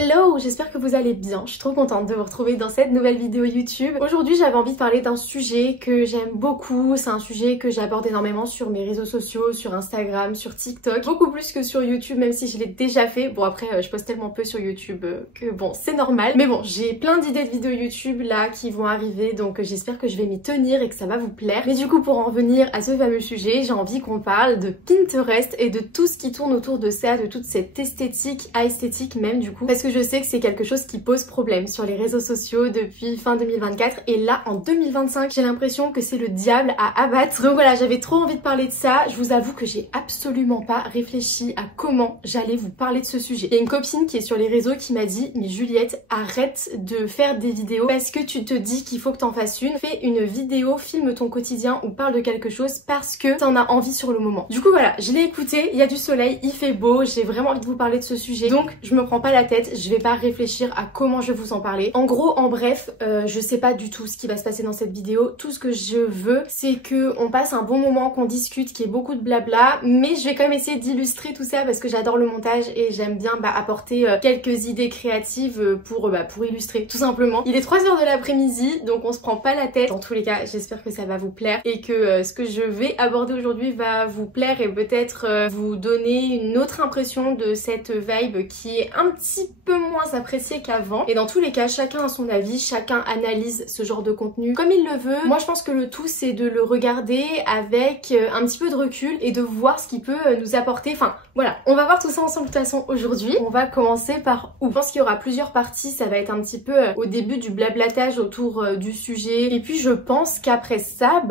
Hello, j'espère que vous allez bien, je suis trop contente de vous retrouver dans cette nouvelle vidéo YouTube. Aujourd'hui j'avais envie de parler d'un sujet que j'aime beaucoup, c'est un sujet que j'aborde énormément sur mes réseaux sociaux, sur Instagram, sur TikTok, beaucoup plus que sur YouTube même si je l'ai déjà fait. Bon après je poste tellement peu sur YouTube que bon c'est normal. Mais bon j'ai plein d'idées de vidéos YouTube là qui vont arriver donc j'espère que je vais m'y tenir et que ça va vous plaire. Mais du coup pour en revenir à ce fameux sujet, j'ai envie qu'on parle de Pinterest et de tout ce qui tourne autour de ça, de toute cette esthétique, esthétique même du coup. Parce que je sais que c'est quelque chose qui pose problème sur les réseaux sociaux depuis fin 2024 et là en 2025 j'ai l'impression que c'est le diable à abattre. Donc voilà, j'avais trop envie de parler de ça. Je vous avoue que j'ai absolument pas réfléchi à comment j'allais vous parler de ce sujet. Il y a une copine qui est sur les réseaux qui m'a dit mais Juliette arrête de faire des vidéos parce que tu te dis qu'il faut que t'en fasses une. Fais une vidéo, filme ton quotidien ou parle de quelque chose parce que t'en as envie sur le moment. Du coup voilà, je l'ai écouté, il y a du soleil, il fait beau, j'ai vraiment envie de vous parler de ce sujet donc je me prends pas la tête, je vais pas réfléchir à comment je vais vous en parler. En gros, en bref, je sais pas du tout ce qui va se passer dans cette vidéo. Tout ce que je veux, c'est que on passe un bon moment, qu'on discute, qu'il y ait beaucoup de blabla. Mais je vais quand même essayer d'illustrer tout ça parce que j'adore le montage et j'aime bien apporter quelques idées créatives pour illustrer tout simplement. Il est 3h de l'après-midi, donc on se prend pas la tête. Dans tous les cas, j'espère que ça va vous plaire et que ce que je vais aborder aujourd'hui va vous plaire et peut-être vous donner une autre impression de cette vibe qui est un petit peu moins appréciée qu'avant. Et dans tous les cas, chacun a son avis, chacun analyse ce genre de contenu comme il le veut. Moi je pense que le tout c'est de le regarder avec un petit peu de recul et de voir ce qu'il peut nous apporter. Enfin voilà, on va voir tout ça ensemble de toute façon aujourd'hui. On va commencer par où? Je pense qu'il y aura plusieurs parties, ça va être un petit peu au début du blablatage autour du sujet. Et puis je pense qu'après ça,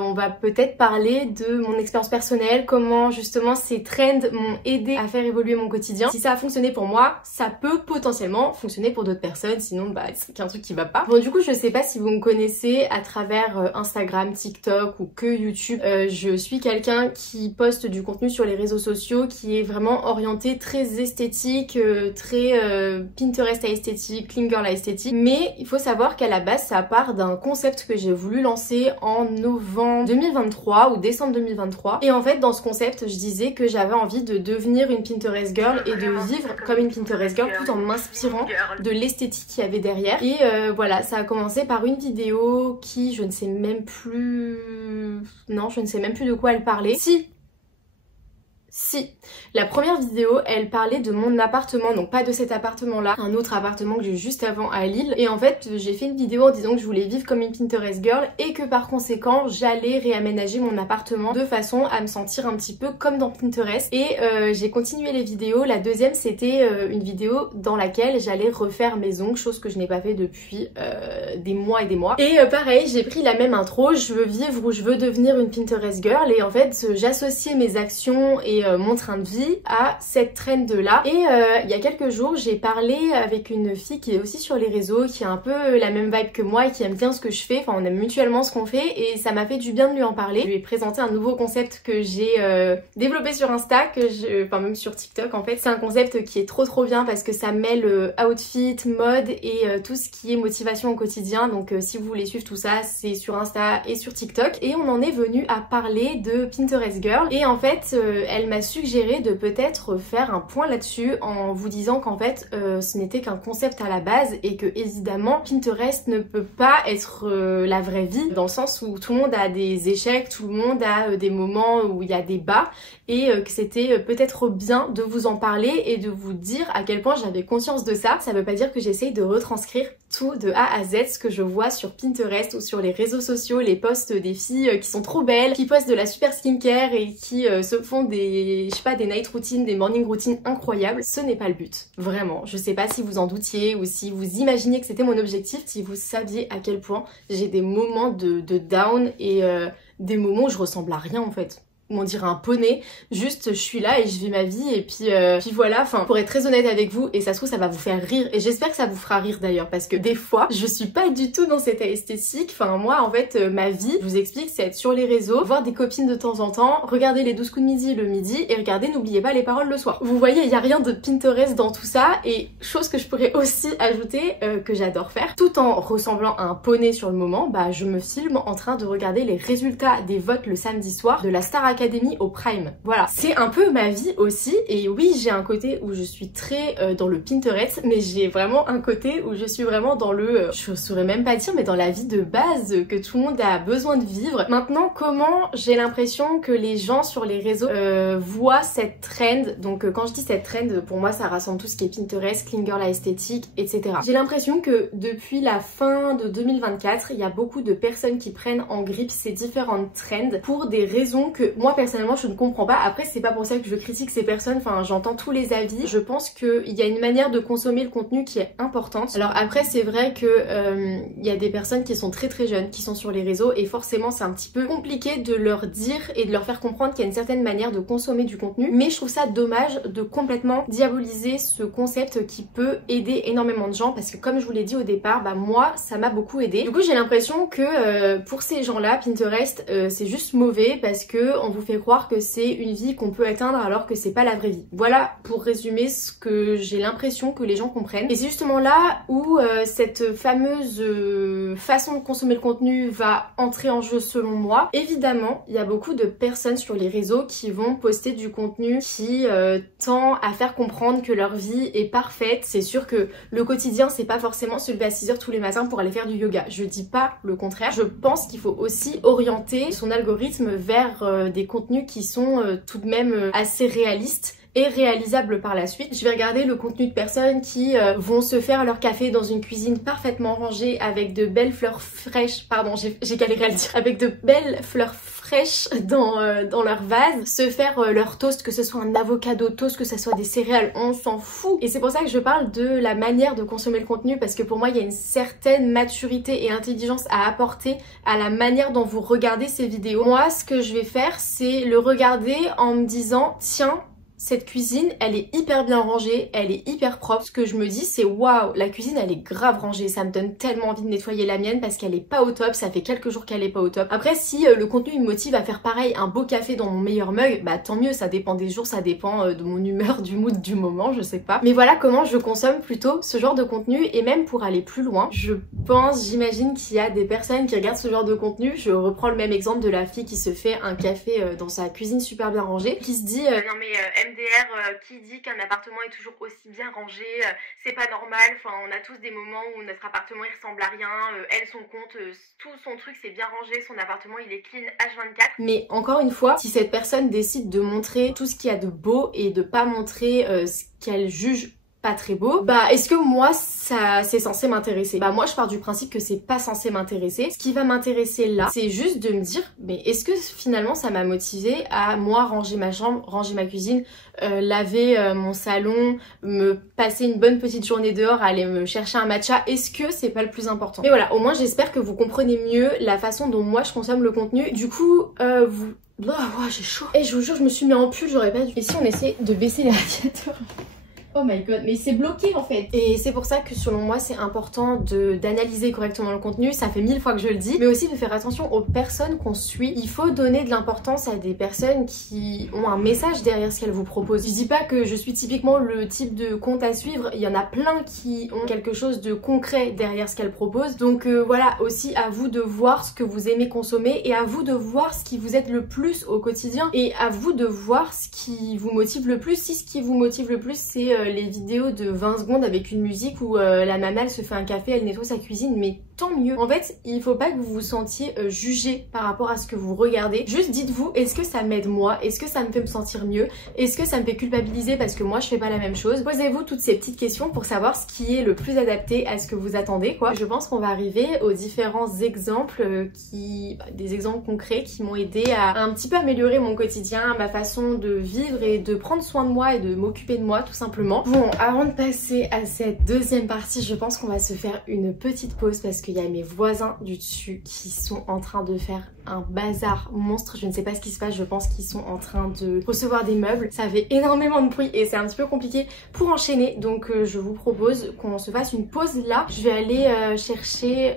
on va peut-être parler de mon expérience personnelle, comment justement ces trends m'ont aidé à faire évoluer mon quotidien. Si ça a fonctionné pour moi, ça peut potentiellement fonctionner pour d'autres personnes, sinon c'est qu'un truc qui va pas. Bon du coup je sais pas si vous me connaissez à travers Instagram, TikTok ou que YouTube. Je suis quelqu'un qui poste du contenu sur les réseaux sociaux qui est vraiment orienté très esthétique, très Pinterest à esthétique, clean girl à esthétique. Mais il faut savoir qu'à la base ça part d'un concept que j'ai voulu lancer en novembre 2023 ou décembre 2023. Et en fait dans ce concept je disais que j'avais envie de devenir une Pinterest girl et de vivre comme une Pinterest girl tout en m'inspirant de l'esthétique qu'il y avait derrière. Et voilà, ça a commencé par une vidéo qui, je ne sais même plus... Non, je ne sais même plus de quoi elle parlait. Si, la première vidéo, elle parlait de mon appartement, donc pas de cet appartement-là, un autre appartement que j'ai juste avant à Lille. Et en fait, j'ai fait une vidéo en disant que je voulais vivre comme une Pinterest girl et que par conséquent, j'allais réaménager mon appartement de façon à me sentir un petit peu comme dans Pinterest. Et j'ai continué les vidéos. La deuxième, c'était une vidéo dans laquelle j'allais refaire mes ongles, chose que je n'ai pas fait depuis des mois et des mois. Et pareil, j'ai pris la même intro, je veux vivre ou je veux devenir une Pinterest girl. Et en fait, j'associais mes actions et mon train de vie à cette trend là. Et il y a quelques jours j'ai parlé avec une fille qui est aussi sur les réseaux, qui a un peu la même vibe que moi et qui aime bien ce que je fais, enfin on aime mutuellement ce qu'on fait et ça m'a fait du bien de lui en parler. Je lui ai présenté un nouveau concept que j'ai développé sur Insta, enfin même sur TikTok en fait. C'est un concept qui est trop bien parce que ça mêle outfit, mode et tout ce qui est motivation au quotidien. Donc si vous voulez suivre tout ça, c'est sur Insta et sur TikTok. Et on en est venu à parler de Pinterest Girl et en fait elle m'a suggéré de peut-être faire un point là-dessus en vous disant qu'en fait ce n'était qu'un concept à la base et que évidemment Pinterest ne peut pas être la vraie vie dans le sens où tout le monde a des échecs, tout le monde a des moments où il y a des bas et que c'était peut-être bien de vous en parler et de vous dire à quel point j'avais conscience de ça. Ça veut pas dire que j'essaye de retranscrire tout de A à Z ce que je vois sur Pinterest ou sur les réseaux sociaux, les posts des filles qui sont trop belles, qui postent de la super skincare et qui se font des, je sais pas, des night routines, des morning routines incroyables. Ce n'est pas le but, vraiment. Je sais pas si vous en doutiez ou si vous imaginiez que c'était mon objectif, si vous saviez à quel point j'ai des moments de down et des moments où je ressemble à rien en fait. On dirait un poney, juste je suis là et je vis ma vie et puis voilà, enfin pour être très honnête avec vous et ça se trouve ça va vous faire rire et j'espère que ça vous fera rire d'ailleurs parce que des fois je suis pas du tout dans cette esthétique, enfin moi en fait ma vie, je vous explique, c'est être sur les réseaux, voir des copines de temps en temps, regarder les 12 coups de midi le midi et regarder N'oubliez pas les paroles le soir. Vous voyez, il y a rien de Pinterest dans tout ça et chose que je pourrais aussi ajouter que j'adore faire, tout en ressemblant à un poney sur le moment, je me filme en train de regarder les résultats des votes le samedi soir de la Star Academy au prime. Voilà, c'est un peu ma vie aussi. Et oui, j'ai un côté où je suis très dans le Pinterest, mais j'ai vraiment un côté où je suis vraiment dans le, je saurais même pas dire, mais dans la vie de base que tout le monde a besoin de vivre. Maintenant, comment j'ai l'impression que les gens sur les réseaux voient cette trend. Donc quand je dis cette trend, pour moi ça rassemble tout ce qui est Pinterest, Clean Girl esthétique, etc. J'ai l'impression que depuis la fin de 2024, il y a beaucoup de personnes qui prennent en grippe ces différentes trends pour des raisons que moi personnellement je ne comprends pas. Après c'est pas pour ça que je critique ces personnes, enfin j'entends tous les avis. Je pense qu'il y a une manière de consommer le contenu qui est importante. Alors après c'est vrai que il y a des personnes qui sont très jeunes, qui sont sur les réseaux et forcément c'est un petit peu compliqué de leur dire et de leur faire comprendre qu'il y a une certaine manière de consommer du contenu, mais je trouve ça dommage de complètement diaboliser ce concept qui peut aider énormément de gens parce que comme je vous l'ai dit au départ, bah moi ça m'a beaucoup aidé. Du coup j'ai l'impression que pour ces gens-là, Pinterest c'est juste mauvais parce que on vous fait croire que c'est une vie qu'on peut atteindre alors que c'est pas la vraie vie. Voilà pour résumer ce que j'ai l'impression que les gens comprennent. Et c'est justement là où cette fameuse façon de consommer le contenu va entrer en jeu selon moi. Évidemment, il y a beaucoup de personnes sur les réseaux qui vont poster du contenu qui tend à faire comprendre que leur vie est parfaite. C'est sûr que le quotidien, c'est pas forcément se lever à 6h tous les matins pour aller faire du yoga. Je dis pas le contraire. Je pense qu'il faut aussi orienter son algorithme vers des contenus qui sont tout de même assez réalistes et réalisable par la suite. Je vais regarder le contenu de personnes qui vont se faire leur café dans une cuisine parfaitement rangée avec de belles fleurs fraîches, pardon j'ai galéré à le dire, avec de belles fleurs fraîches dans leur vase, se faire leur toast, que ce soit un avocado toast, que ce soit des céréales, on s'en fout. Et c'est pour ça que je parle de la manière de consommer le contenu parce que pour moi il y a une certaine maturité et intelligence à apporter à la manière dont vous regardez ces vidéos. Moi ce que je vais faire c'est le regarder en me disant tiens, cette cuisine, elle est hyper bien rangée, elle est hyper propre. Ce que je me dis, c'est waouh, la cuisine, elle est grave rangée. Ça me donne tellement envie de nettoyer la mienne parce qu'elle est pas au top. Ça fait quelques jours qu'elle est pas au top. Après, si le contenu me motive à faire pareil, un beau café dans mon meilleur mug, bah tant mieux. Ça dépend des jours, ça dépend de mon humeur, du mood, du moment, je sais pas. Mais voilà comment je consomme plutôt ce genre de contenu. Et même pour aller plus loin, je pense, j'imagine qu'il y a des personnes qui regardent ce genre de contenu. Je reprends le même exemple de la fille qui se fait un café dans sa cuisine super bien rangée, qui se dit non mais MDR qui dit qu'un appartement est toujours aussi bien rangé, c'est pas normal, enfin on a tous des moments où notre appartement il ressemble à rien, elle son compte, tout son truc c'est bien rangé, son appartement il est clean H24. Mais encore une fois, si cette personne décide de montrer tout ce qu'il y a de beau et de pas montrer ce qu'elle juge pas très beau, bah est-ce que moi ça c'est censé m'intéresser? Bah moi je pars du principe que c'est pas censé m'intéresser. Ce qui va m'intéresser là, c'est juste de me dire mais est-ce que finalement ça m'a motivé à moi ranger ma chambre, ranger ma cuisine, laver mon salon, me passer une bonne petite journée dehors, aller me chercher un matcha? Est-ce que c'est pas le plus important? Mais voilà, au moins j'espère que vous comprenez mieux la façon dont moi je consomme le contenu. Du coup vous... Oh, wow, j'ai chaud. Et je vous jure je me suis mis en pull, j'aurais pas dû. Et si on essaie de baisser les radiateurs? Oh my god, mais c'est bloqué en fait. Et c'est pour ça que selon moi c'est important d'analyser correctement le contenu. Ça fait 1000 fois que je le dis, mais aussi de faire attention aux personnes qu'on suit. Il faut donner de l'importance à des personnes qui ont un message derrière ce qu'elles vous proposent. Je dis pas que je suis typiquement le type de compte à suivre, il y en a plein qui ont quelque chose de concret derrière ce qu'elles proposent. Donc voilà, aussi à vous de voir ce que vous aimez consommer et à vous de voir ce qui vous aide le plus au quotidien et à vous de voir ce qui vous motive le plus. Si ce qui vous motive le plus c'est les vidéos de 20 secondes avec une musique où la nana elle se fait un café, elle nettoie sa cuisine, mais tant mieux. En fait, il faut pas que vous vous sentiez jugé par rapport à ce que vous regardez. Juste dites-vous, est-ce que ça m'aide moi? Est-ce que ça me fait me sentir mieux? Est-ce que ça me fait culpabiliser parce que moi je fais pas la même chose? Posez-vous toutes ces petites questions pour savoir ce qui est le plus adapté à ce que vous attendez quoi. Je pense qu'on va arriver aux différents exemples des exemples concrets qui m'ont aidé à un petit peu améliorer mon quotidien, ma façon de vivre et de prendre soin de moi et de m'occuper de moi tout simplement. Bon, avant de passer à cette deuxième partie, je pense qu'on va se faire une petite pause parce qu'il y a mes voisins du dessus qui sont en train de faire un bazar monstre. Je ne sais pas ce qui se passe, je pense qu'ils sont en train de recevoir des meubles. Ça fait énormément de bruit et c'est un petit peu compliqué pour enchaîner. Donc je vous propose qu'on se fasse une pause là. Je vais aller chercher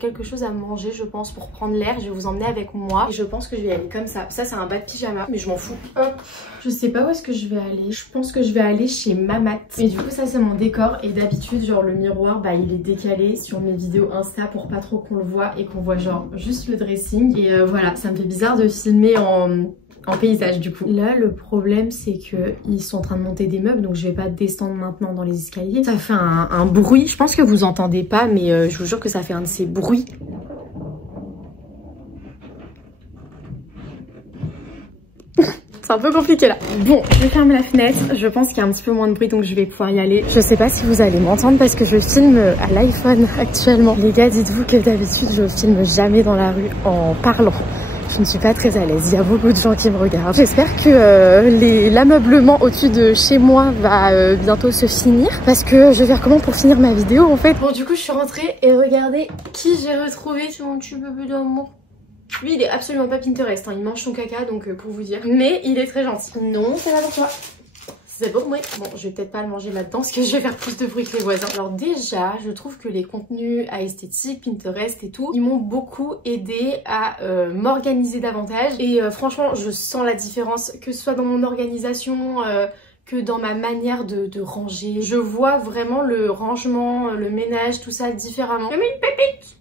quelque chose à manger, je pense, pour prendre l'air. Je vais vous emmener avec moi. Et je pense que je vais y aller comme ça. Ça c'est un bas de pyjama, mais je m'en fous. Hop. Je sais pas où est-ce que je vais aller. Je pense que je vais aller chez Mamat. Et du coup ça c'est mon décor. Et d'habitude genre le miroir bah il est décalé sur mes vidéos Insta pour pas trop qu'on le voit et qu'on voit genre juste le dressing. Et voilà, ça me fait bizarre de filmer en paysage du coup. Là le problème c'est que ils sont en train de monter des meubles, donc je vais pas descendre maintenant dans les escaliers. Ça fait un bruit, je pense que vous entendez pas, mais je vous jure que ça fait un de ces bruits. C'est un peu compliqué là. Bon, je vais fermer la fenêtre. Je pense qu'il y a un petit peu moins de bruit, donc je vais pouvoir y aller. Je sais pas si vous allez m'entendre parce que je filme à l'iPhone actuellement. Les gars, dites-vous que d'habitude je filme jamais dans la rue en parlant. Je ne suis pas très à l'aise, il y a beaucoup de gens qui me regardent. J'espère que l'ameublement au-dessus de chez moi va bientôt se finir, parce que je vais faire comment pour finir ma vidéo en fait. Bon, du coup je suis rentrée et regardez qui j'ai retrouvé sur mon petit bébé d'amour. Lui il est absolument pas Pinterest, hein. Il mange son caca donc pour vous dire. Mais il est très gentil. Non, c'est là pour toi. C'est bon, ouais. Bon, je vais peut-être pas le manger là-dedans parce que je vais faire plus de bruit que les voisins. Alors déjà, je trouve que les contenus à esthétique, Pinterest et tout, ils m'ont beaucoup aidé à m'organiser davantage. Et franchement, je sens la différence, que ce soit dans mon organisation, que dans ma manière de ranger. Je vois vraiment le rangement, le ménage, tout ça différemment. J'ai mis une pépite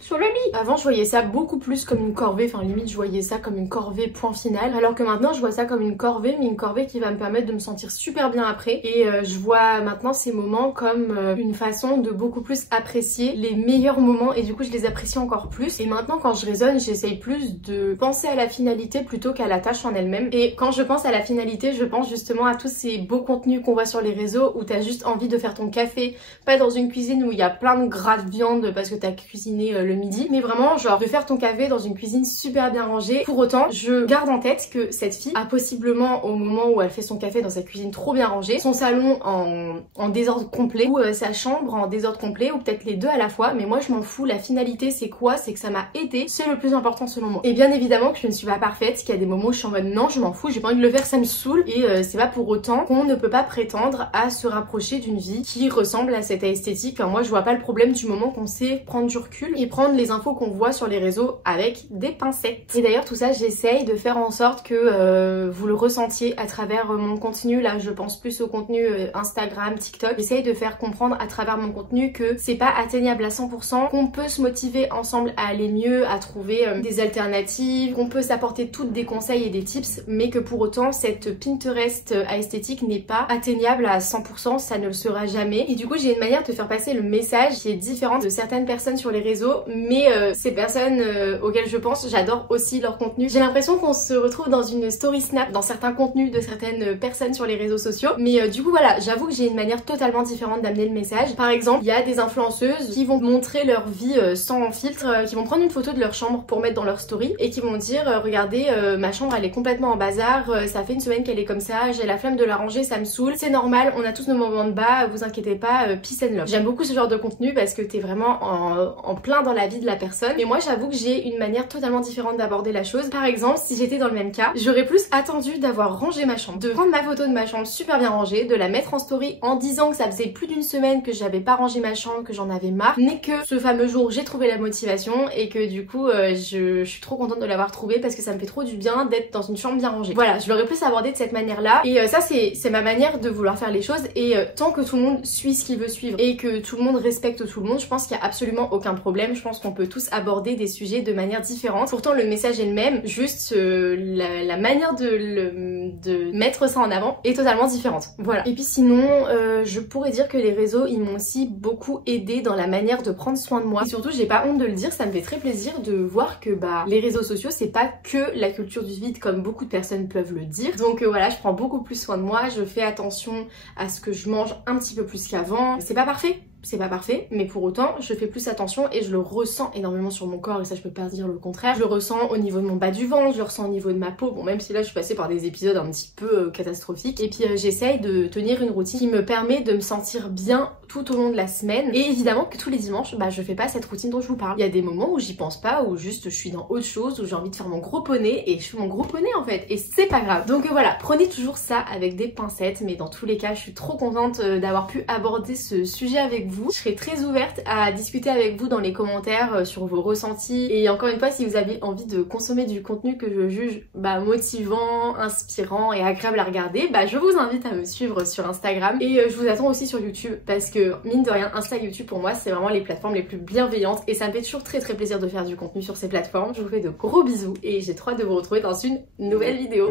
sur le lit. Avant je voyais ça beaucoup plus comme une corvée, enfin limite je voyais ça comme une corvée point final, alors que maintenant je vois ça comme une corvée, mais une corvée qui va me permettre de me sentir super bien après. Et je vois maintenant ces moments comme une façon de beaucoup plus apprécier les meilleurs moments, et du coup je les apprécie encore plus. Et maintenant quand je raisonne, j'essaye plus de penser à la finalité plutôt qu'à la tâche en elle-même. Et quand je pense à la finalité, je pense justement à tous ces beaux contenus qu'on voit sur les réseaux où t'as juste envie de faire ton café, pas dans une cuisine où il y a plein de gras de viande parce que t'as cuisiné le midi, mais vraiment genre de faire ton café dans une cuisine super bien rangée. Pour autant, je garde en tête que cette fille a possiblement, au moment où elle fait son café dans sa cuisine trop bien rangée, son salon en désordre complet, ou sa chambre en désordre complet, ou peut-être les deux à la fois. Mais moi je m'en fous, la finalité c'est quoi? C'est que ça m'a aidé, c'est le plus important selon moi. Et bien évidemment que je ne suis pas parfaite, qu'il y a des moments où je suis en mode non je m'en fous, j'ai pas envie de le faire, ça me saoule. Et c'est pas pour autant qu'on ne peut pas prétendre à se rapprocher d'une vie qui ressemble à cette esthétique. Enfin, moi je vois pas le problème du moment qu'on sait prendre du recul et prendre les infos qu'on voit sur les réseaux avec des pincettes. Et d'ailleurs tout ça j'essaye de faire en sorte que vous le ressentiez à travers mon contenu. Là je pense plus au contenu Instagram, TikTok. J'essaye de faire comprendre à travers mon contenu que c'est pas atteignable à 100%, qu'on peut se motiver ensemble à aller mieux, à trouver des alternatives, qu'on peut s'apporter toutes des conseils et des tips, mais que pour autant cette Pinterest à esthétique n'est pas atteignable à 100%, ça ne le sera jamais. Et du coup j'ai une manière de faire passer le message qui est différente de certaines personnes sur les réseaux, mais ces personnes auxquelles je pense, j'adore aussi leur contenu. J'ai l'impression qu'on se retrouve dans une story snap dans certains contenus de certaines personnes sur les réseaux sociaux, mais du coup voilà, j'avoue que j'ai une manière totalement différente d'amener le message. Par exemple, il y a des influenceuses qui vont montrer leur vie sans filtre, qui vont prendre une photo de leur chambre pour mettre dans leur story et qui vont dire regardez ma chambre elle est complètement en bazar, ça fait une semaine qu'elle est comme ça, j'ai la flemme de la ranger, ça me saoule, c'est normal, on a tous nos moments de bas, vous inquiétez pas, peace and love. J'aime beaucoup ce genre de contenu parce que t'es vraiment en plein dans la vie de la personne. Mais moi j'avoue que j'ai une manière totalement différente d'aborder la chose. Par exemple, si j'étais dans le même cas, j'aurais plus attendu d'avoir rangé ma chambre, de prendre ma photo de ma chambre super bien rangée, de la mettre en story en disant que ça faisait plus d'une semaine que j'avais pas rangé ma chambre, que j'en avais marre, mais que ce fameux jour j'ai trouvé la motivation et que du coup je suis trop contente de l'avoir trouvé parce que ça me fait trop du bien d'être dans une chambre bien rangée. Voilà, je l'aurais plus abordé de cette manière là, et ça c'est ma manière de vouloir faire les choses. Et tant que tout le monde suit ce qu'il veut suivre et que tout le monde respecte tout le monde, je pense qu'il y a absolument aucun problème. Je pense qu'on peut tous aborder des sujets de manière différente. Pourtant le message est le même, juste la manière de mettre ça en avant est totalement différente. Voilà. Et puis sinon je pourrais dire que les réseaux ils m'ont aussi beaucoup aidé dans la manière de prendre soin de moi. Et surtout j'ai pas honte de le dire, ça me fait très plaisir de voir que les réseaux sociaux c'est pas que la culture du vide comme beaucoup de personnes peuvent le dire. Donc voilà, je prends beaucoup plus soin de moi, je fais attention à ce que je mange un petit peu plus qu'avant. C'est pas parfait, c'est pas parfait, mais pour autant je fais plus attention et je le ressens énormément sur mon corps, et ça je peux pas dire le contraire. Je le ressens au niveau de mon bas du ventre, je le ressens au niveau de ma peau, bon même si là je suis passée par des épisodes un petit peu catastrophiques. Et puis j'essaye de tenir une routine qui me permet de me sentir bien tout au long de la semaine. Et évidemment que tous les dimanches je fais pas cette routine dont je vous parle. Il y a des moments où j'y pense pas, où juste je suis dans autre chose, où j'ai envie de faire mon gros poney et je fais mon gros poney en fait, et c'est pas grave. Donc voilà, prenez toujours ça avec des pincettes, mais dans tous les cas je suis trop contente d'avoir pu aborder ce sujet avec vous. vous. Je serai très ouverte à discuter avec vous dans les commentaires sur vos ressentis. Et encore une fois, si vous avez envie de consommer du contenu que je juge motivant, inspirant et agréable à regarder, je vous invite à me suivre sur Instagram. Et je vous attends aussi sur YouTube parce que mine de rien, Insta et YouTube pour moi c'est vraiment les plateformes les plus bienveillantes et ça me fait toujours très plaisir de faire du contenu sur ces plateformes. Je vous fais de gros bisous et j'ai trop hâte de vous retrouver dans une nouvelle vidéo.